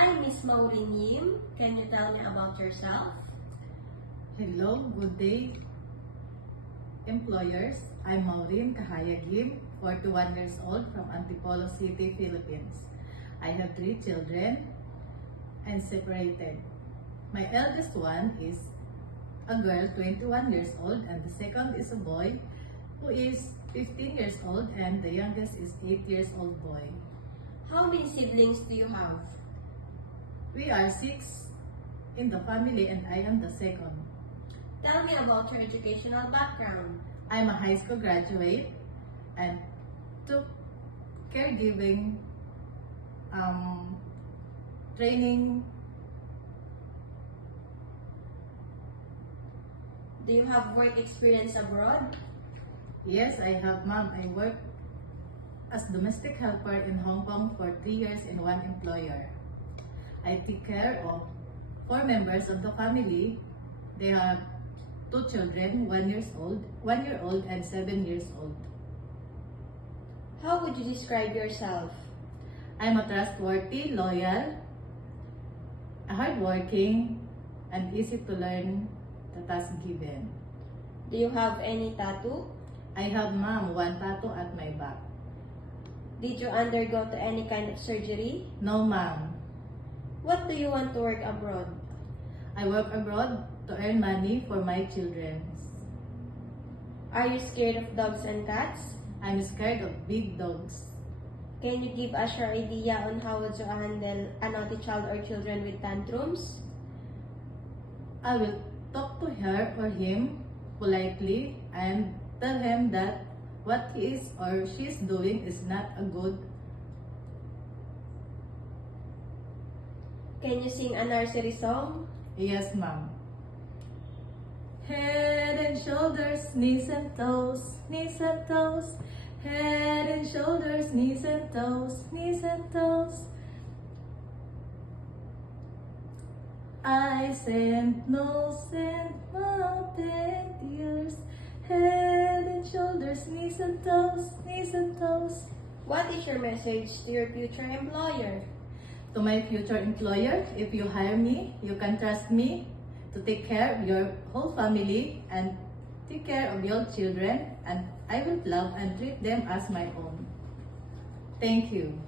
Hi, Miss Maureen Yim. Can you tell me about yourself? Hello, good day, employers. I'm Maureen Kahayag Yim, 41 years old from Antipolo City, Philippines. I have 3 children and separated. My eldest one is a girl, 21 years old, and the second is a boy who is 15 years old, and the youngest is 8 years old boy. How many siblings do you have? We are 6 in the family and I am the second. Tell me about your educational background. I'm a high school graduate and took caregiving training. Do you have work experience abroad? Yes, I have, ma'am. I work as domestic helper in Hong Kong for 3 years in one employer. I take care of 4 members of the family. They have 2 children, 1 year old and 7 years old. How would you describe yourself? I'm a trustworthy, loyal, hardworking, and easy to learn the task given. Do you have any tattoo? I have, ma'am, 1 tattoo at my back. Did you undergo to any kind of surgery? No, ma'am. What do you want to work abroad? I work abroad to earn money for my children. Are you scared of dogs and cats? I'm scared of big dogs. Can you give us your idea on how would you handle a naughty child or children with tantrums? I will talk to her or him politely and tell him that what he is or she is doing is not a good. Can you sing a nursery song? Yes, ma'am. Head and shoulders, knees and toes, knees and toes. Head and shoulders, knees and toes, knees and toes. Eyes and nose and mouth and ears. Head and shoulders, knees and toes, knees and toes. What is your message to your future employer? To my future employer, if you hire me, you can trust me to take care of your whole family and take care of your children, and I will love and treat them as my own. Thank you.